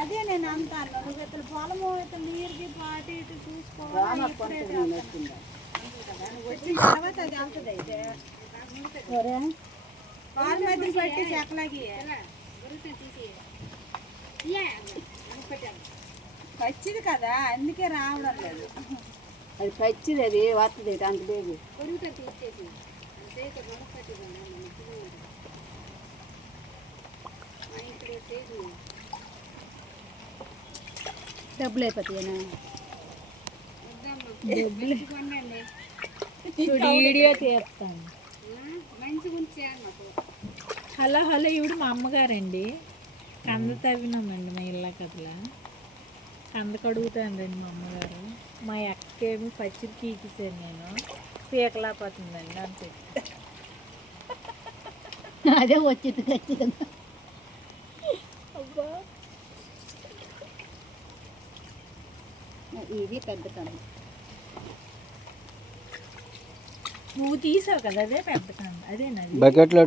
అదే నేను అంటాను, నువ్వు ఇతను పొలము ఇతను నీరుకి పాటు ఇటు చూసుకోవాలి. వచ్చిన తర్వాత అది వెళ్తుంది. అయితే పాలు మధ్య పెట్టి చెక్కలాగి పచ్చిది కదా, అందుకే రావడం లేదు. అది పచ్చిది, అది వస్తుంది అంత లేదు. డబ్బులు అయిపోతాయనా? వీడియో తీస్తాను. హలో హలో, ఇవిడు మా అమ్మగారండి. కంద తవ్వినామండి మా ఇళ్ళ కథలా. కంద కడుగుతానండి మా అమ్మగారు. మా అక్కేమి పచ్చిది పీకిసాను నేను, పీకలేకపోతుందండి అంతే. అదే వచ్చింది ఖచ్చితంగా. అబ్బా, ఇది పెద్ద కంద. నువ్వు తీసావు కదా, అదే పెద్ద కంద. అదేనా బకెట్లో